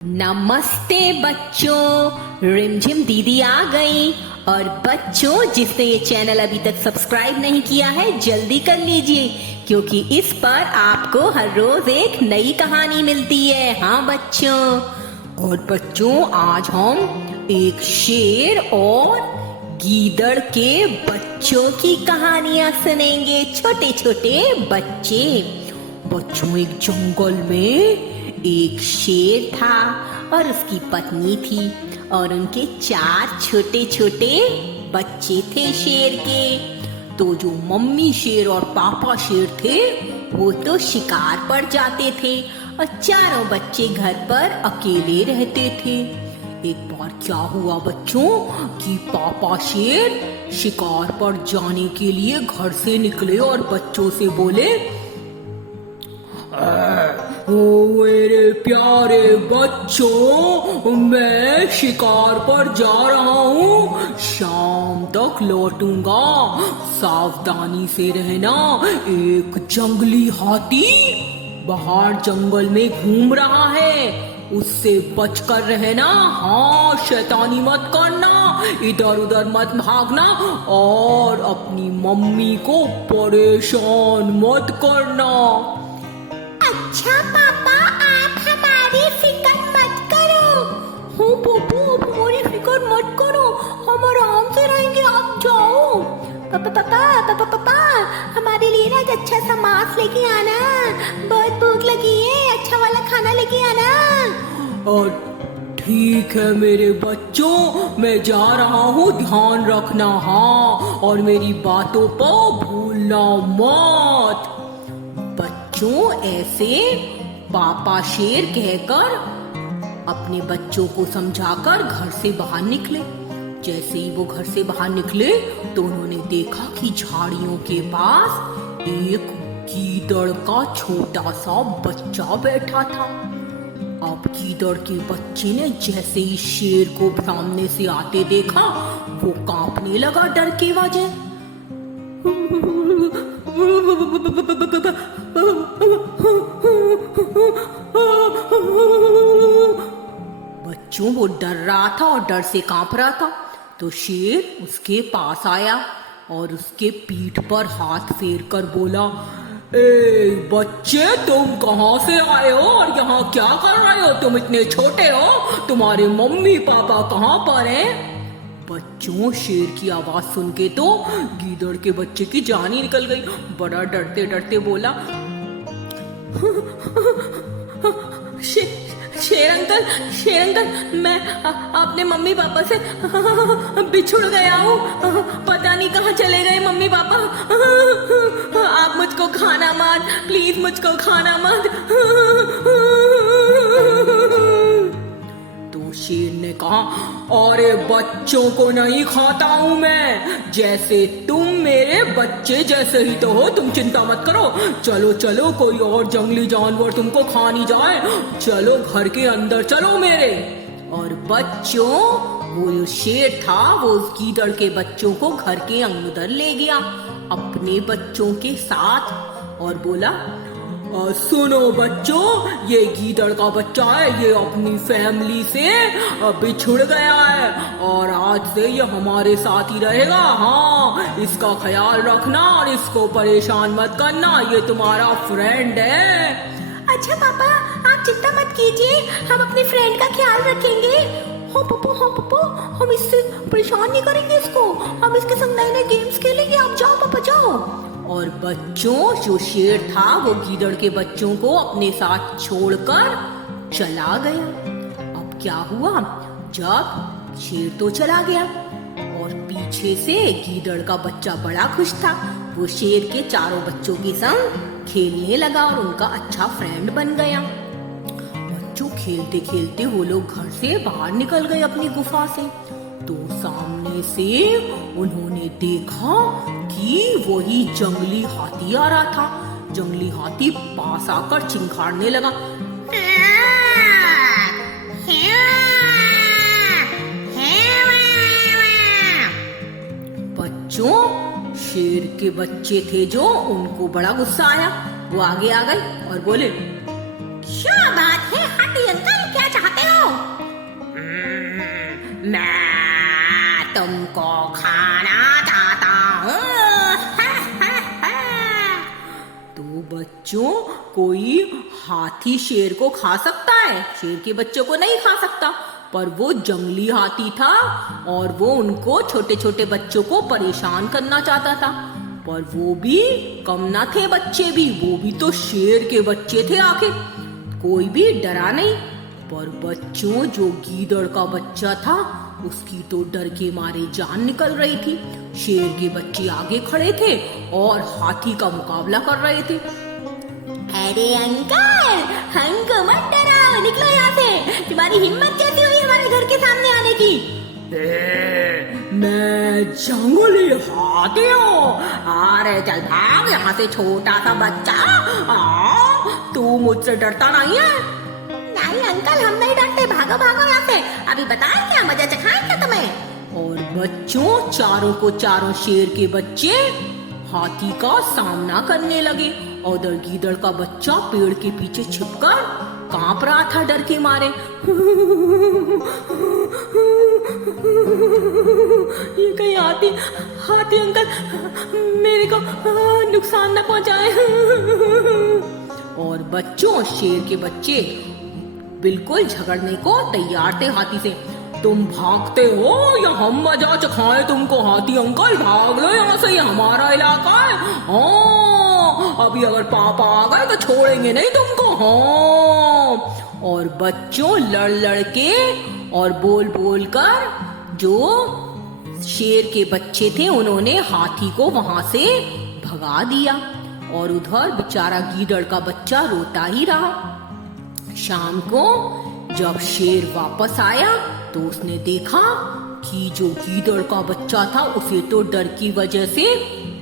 नमस्ते बच्चों, रिमझिम दीदी आ गई। और बच्चों, जिसने ये चैनल अभी तक सब्सक्राइब नहीं किया है जल्दी कर लीजिए, क्योंकि इस पर आपको हर रोज एक नई कहानी मिलती है। हाँ बच्चों। और बच्चों, आज हम एक शेर और गीदड़ के बच्चों की कहानियां सुनेंगे। छोटे छोटे बच्चे। बच्चों, एक जंगल में एक शेर था और उसकी पत्नी थी और उनके 4 छोटे छोटे बच्चे थे शेर के। तो जो मम्मी शेर और पापा शेर थे वो तो शिकार पर जाते थे और चारों बच्चे घर पर अकेले रहते थे। एक बार क्या हुआ बच्चों कि पापा शेर शिकार पर जाने के लिए घर से निकले और बच्चों से बोले, ओ मेरे प्यारे बच्चों, मैं शिकार पर जा रहा हूँ, शाम तक लौटूंगा, सावधानी से रहना। एक जंगली हाथी बाहर जंगल में घूम रहा है, उससे बचकर रहना। हाँ, शैतानी मत करना, इधर उधर मत भागना और अपनी मम्मी को परेशान मत करना। अच्छा पापा, आप हमारी फिक्र मत करो। हो पप्पू, आप हमारी फिक्र मत करो, हम आराम से रहेंगे, आप जाओ। पापा, हमारे लिए ना अच्छा सा मांस लेके आना, बहुत भूख लगी है, अच्छा वाला खाना लेके आना। और ठीक है मेरे बच्चों, मैं जा रहा हूँ, ध्यान रखना। हाँ, और मेरी बातों पर भूलना मत। बच्चों, ऐसे पापा शेर कहकर अपने बच्चों को समझाकर घर से बाहर निकले। जैसे ही वो घर से बाहर निकले तो उन्होंने देखा कि झाड़ियों के पास एक गीदड़ का छोटा सा बच्चा बैठा था। अब गीदड़ के बच्चे ने जैसे ही शेर को सामने से आते देखा, वो कांपने लगा डर के वजह। बच्चों, वो डर रहा था और डर से कांप रहा था। तो शेर उसके पास आया और उसके पीठ पर हाथ फेर कर बोला, ए बच्चे, तुम कहाँ से आए हो और यहाँ क्या कर रहे हो? तुम इतने छोटे हो, तुम्हारे मम्मी पापा कहाँ पर हैं? बच्चों, शेर की आवाज सुन के तो गीदड़ के बच्चे की जान ही निकल गई। बड़ा डरते डरते बोला, शेर अंकल, मैं अपने मम्मी पापा से बिछुड़ गया हूँ, पता नहीं कहाँ चले गए मम्मी पापा, आप मुझको खाना मत, प्लीज मुझको खाना मत। तो शेर ने कहा, अरे बच्चों को नहीं खाता हूँ मैं, जैसे तुम मेरे बच्चे जैसे ही तो हो, तुम चिंता मत करो। चलो चलो, कोई और जंगली जानवर तुमको खा नहीं जाए, चलो घर के अंदर चलो मेरे। और बच्चों, वो जो शेर था वो उस गीदड़ के बच्चों को घर के अंदर ले गया अपने बच्चों के साथ और बोला, सुनो बच्चों, ये गीदड़ का बच्चा है, ये अपनी फैमिली से बिछुड़ गया है और आज से ये हमारे साथ ही रहेगा। हाँ, इसका ख्याल रखना और इसको परेशान मत करना, ये तुम्हारा फ्रेंड है। अच्छा पापा, आप चिंता मत कीजिए, हम अपने फ्रेंड का ख्याल रखेंगे। हाँ पप्पू, हम इससे परेशान नहीं करेंगे इसको, हम इसके संग नए नए गेम्स खेलेंगे। आप जाओ पापा, जाओ। और बच्चों, जो शेर था वो गीदड़ के बच्चों को अपने साथ छोड़कर चला गया। अब क्या हुआ, जब शेर तो चला गया और पीछे से गीदड़ का बच्चा बड़ा खुश था, वो शेर के चारों बच्चों के संग खेलने लगा और उनका अच्छा फ्रेंड बन गया। बच्चों, खेलते खेलते वो लोग घर से बाहर निकल गए अपनी गुफा से। तो सामने से उन्होंने देखा कि वही जंगली हाथी आ रहा था। जंगली हाथी पास आकर चिंघाड़ने लगा। बच्चों, शेर के बच्चे थे जो, उनको बड़ा गुस्सा आया। वो आगे आ गए और बोले, क्या बात है हाथी अंकल, क्या चाहते हो? खाना चाहता हूँ। तो बच्चों, कोई हाथी शेर को खा सकता है? शेर के बच्चों को नहीं खा सकता, पर वो जंगली हाथी था और वो उनको, छोटे छोटे बच्चों को परेशान करना चाहता था। पर वो भी कम ना थे बच्चे भी, वो भी तो शेर के बच्चे थे आखिर। कोई भी डरा नहीं। पर बच्चों, जो गीदड़ का बच्चा था उसकी तो डर के मारे जान निकल रही थी। शेर के बच्चे आगे खड़े थे और हाथी का मुकाबला कर रहे थे। अरे अंकल, हमको मत डराओ, निकलो यहाँ से। तुम्हारी हिम्मत कैसी हुई हमारे घर के सामने आने की? मैं जंगली हाथी हूँ। अरे चल भाग यहाँ से, छोटा सा बच्चा। तू मुझसे डरता नहीं है? नहीं अंकल, हम नहीं डरते। भागो भागो यहाँ से। अभी बताएं क्या मजा चखाएंगे तुम्हें। और बच्चों, चारों को चारों शेर के बच्चे हाथी का सामना करने लगे। और गीदड़ का बच्चा पेड़ के पीछे छिपकर कांप रहा था डर के मारे। ये कहीं हाथी अंकल मेरे को नुकसान न पहुंचाए। और बच्चों, शेर के बच्चे बिल्कुल झगड़ने को तैयार थे हाथी से। तुम भागते हो या हम मजा चखाएं तुमको? हाथी अंकल भाग लो यहाँ से, ये हमारा इलाका है। हाँ, अभी अगर पापा आ गए तो छोड़ेंगे नहीं तुमको। हाँ। और बच्चों, लड़ लड़ के और बोल बोल कर जो शेर के बच्चे थे उन्होंने हाथी को वहां से भगा दिया। और उधर बेचारा गीदड़ का बच्चा रोता ही रहा। शाम को जब शेर वापस आया तो उसने देखा कि जो गीदड़ का बच्चा था उसे तो डर की वजह से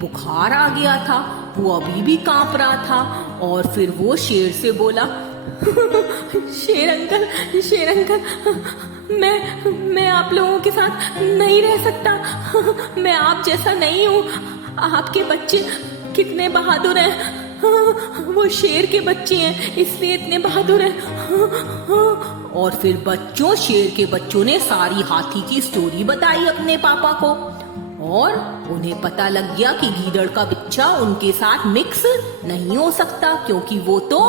बुखार आ गया था, वो अभी भी कांप रहा था। और फिर वो शेर से बोला, शेर अंकल, मैं आप लोगों के साथ नहीं रह सकता। मैं आप जैसा नहीं हूँ। आपके बच्चे कितने बहादुर हैं। वो शेर के बच्चे हैं, इसलिए इतने बहादुर हैं। और फिर बच्चों, शेर के बच्चों ने सारी हाथी की स्टोरी बताई अपने पापा को। और उन्हें पता लग गया कि गीदड़ का बच्चा उनके साथ मिक्स नहीं हो सकता, क्योंकि वो तो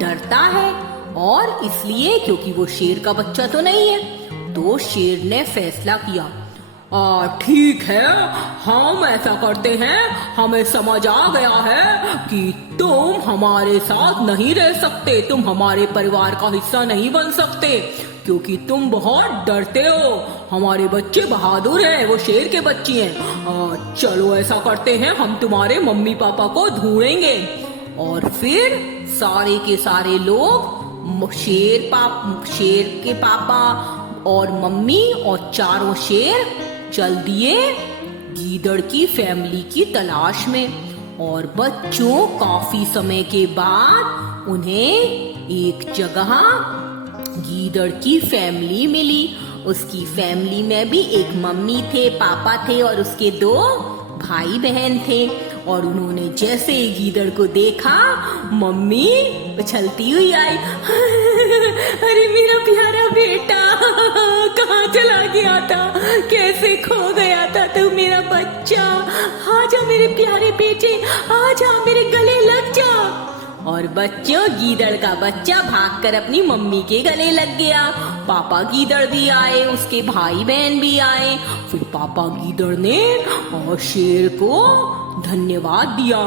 डरता है, और इसलिए क्योंकि वो शेर का बच्चा तो नहीं है। तो शेर ने फैसला किया, ठीक है, हम ऐसा करते हैं। हमें समझ आ गया है कि तुम हमारे साथ नहीं रह सकते, तुम हमारे परिवार का हिस्सा नहीं बन सकते, क्योंकि तुम बहुत डरते हो। हमारे बच्चे बहादुर हैं, वो शेर के बच्चे हैं। चलो ऐसा करते हैं, हम तुम्हारे मम्मी पापा को ढूंढेंगे। और फिर सारे के सारे लोग शेर के पापा और मम्मी और चारों शेर चल दिए गीदड़ की फैमिली की तलाश में। और बच्चों, काफी समय के बाद उन्हें एक जगह गीदड़ की फैमिली मिली। उसकी फैमिली में भी एक मम्मी थे, पापा थे और उसके 2 भाई बहन थे। और उन्होंने जैसे ही गीदड़ को देखा, मम्मी उछलती हुई आई, अरे मेरा प्यारा बेटा, कहाँ चला गया था? कैसे खो गया था तू मेरा बच्चा? आजा मेरे प्यारे बेटे, आजा मेरे गले लग जा। और बच्चों, गीदड़ का बच्चा भागकर अपनी मम्मी के गले लग गया। पापा गीदड़ भी आए, उसके भाई बहन भी आए। फिर पापा गीदड़ ने और शेर को धन्यवाद दिया।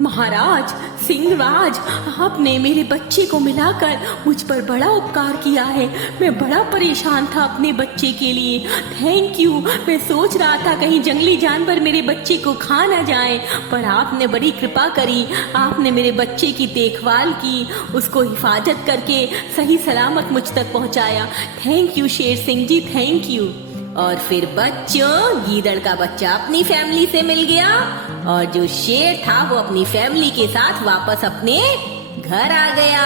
महाराज सिंहराज, आपने मेरे बच्चे को मिलाकर मुझ पर बड़ा उपकार किया है। मैं बड़ा परेशान था अपने बच्चे के लिए। Thank you. मैं सोच रहा था कहीं जंगली जानवर मेरे बच्चे को खा ना जाए, पर आपने बड़ी कृपा करी। आपने मेरे बच्चे की देखभाल की, उसको हिफाजत करके सही सलामत मुझ तक पहुंचाया। Thank you Sher Singh ji, thank you. और फिर बच्चों, गीदड़ का बच्चा अपनी फैमिली से मिल गया और जो शेर था वो अपनी फैमिली के साथ वापस अपने घर आ गया।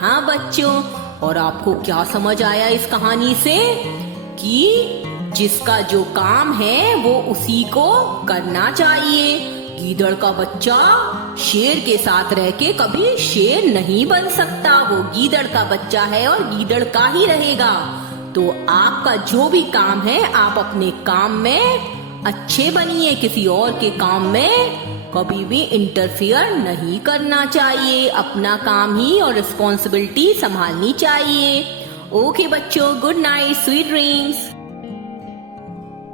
हाँ बच्चों, और आपको क्या समझ आया इस कहानी से? कि जिसका जो काम है वो उसी को करना चाहिए। गीदड़ का बच्चा शेर के साथ रह के कभी शेर नहीं बन सकता। वो गीदड़ का बच्चा है और गीदड़ का ही रहेगा। तो आपका जो भी काम है, आप अपने काम में अच्छे बनिए, किसी और के काम में कभी भी इंटरफियर नहीं करना चाहिए, अपना काम ही और रिस्पॉन्सिबिलिटी संभालनी चाहिए। ओके बच्चों, गुड नाइट, स्वीट ड्रीम्स।